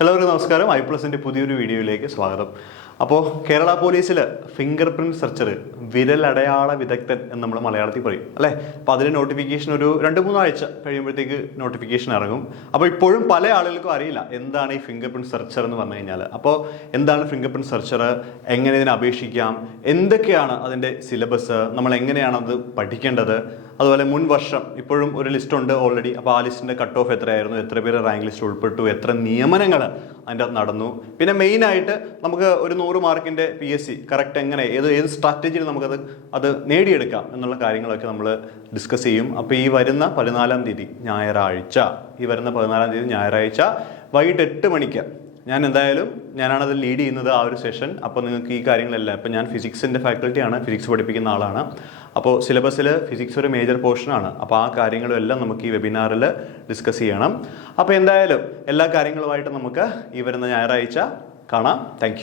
എല്ലാവർക്കും നമസ്കാരം. ഐ+ന്റെ പുതിയൊരു വീഡിയോയിലേക്ക് സ്വാഗതം. അപ്പോൾ കേരള പോലീസിൽ ഫിംഗർ പ്രിന്റ് സെർച്ചർ, വിരലടയാള വിദഗ്ധൻ എന്ന് നമ്മൾ മലയാളത്തിൽ പറയും അല്ലേ. അപ്പോൾ അതിന് നോട്ടിഫിക്കേഷൻ ഒരു 2-3 ആഴ്ച കഴിയുമ്പോഴത്തേക്ക് നോട്ടിഫിക്കേഷൻ ഇറങ്ങും. അപ്പോൾ ഇപ്പോഴും പല ആളുകൾക്കും അറിയില്ല എന്താണ് ഈ ഫിംഗർ പ്രിന്റ് സെർച്ചർ എന്ന് പറഞ്ഞു കഴിഞ്ഞാൽ. അപ്പോൾ എന്താണ് ഫിംഗർ പ്രിന്റ് സെർച്ചർ, എങ്ങനെ ഇതിനെ അപേക്ഷിക്കാം, എന്തൊക്കെയാണ് അതിൻ്റെ സിലബസ്, നമ്മൾ എങ്ങനെയാണ് അത് പഠിക്കേണ്ടത്, അതുപോലെ മുൻ വർഷം ഇപ്പോഴും ഒരു ലിസ്റ്റ് ഉണ്ട് ഓൾറെഡി. അപ്പോൾ ആ ലിസ്റ്റിൻ്റെ കട്ട് ഓഫ് എത്രയായിരുന്നു, എത്ര പേര് റാങ്ക് ലിസ്റ്റ് ഉൾപ്പെട്ടു, എത്ര നിയമനങ്ങൾ അതിൻ്റെ അകത്ത് നടന്നു, പിന്നെ മെയിനായിട്ട് നമുക്ക് ഒരു 100 മാർക്കിൻ്റെ PSC കറക്റ്റ് എങ്ങനെ ഏത് സ്ട്രാറ്റജിയിൽ നമുക്കത് നേടിയെടുക്കാം എന്നുള്ള കാര്യങ്ങളൊക്കെ നമ്മൾ ഡിസ്കസ് ചെയ്യും. അപ്പോൾ ഈ വരുന്ന 14-ാം തീയതി ഞായറാഴ്ച വൈകിട്ട് 8 മണിക്ക് ഞാനാണത് ലീഡ് ചെയ്യുന്നത് ആ ഒരു സെഷൻ. അപ്പോൾ നിങ്ങൾക്ക് ഈ കാര്യങ്ങളെല്ലാം, ഇപ്പോൾ ഞാൻ ഫിസിക്സിൻ്റെ ഫാക്കൽറ്റിയാണ്, ഫിസിക്സ് പഠിപ്പിക്കുന്ന ആളാണ്. അപ്പോൾ സിലബസിൽ ഫിസിക്സ് ഒരു മേജർ പോർഷനാണ്. അപ്പോൾ ആ കാര്യങ്ങളും എല്ലാം നമുക്ക് ഈ വെബിനാറിൽ ഡിസ്കസ് ചെയ്യണം. അപ്പോൾ എന്തായാലും എല്ലാ കാര്യങ്ങളുമായിട്ട് നമുക്ക് ഈ വരുന്ന ഞായറാഴ്ച കാണാം. താങ്ക്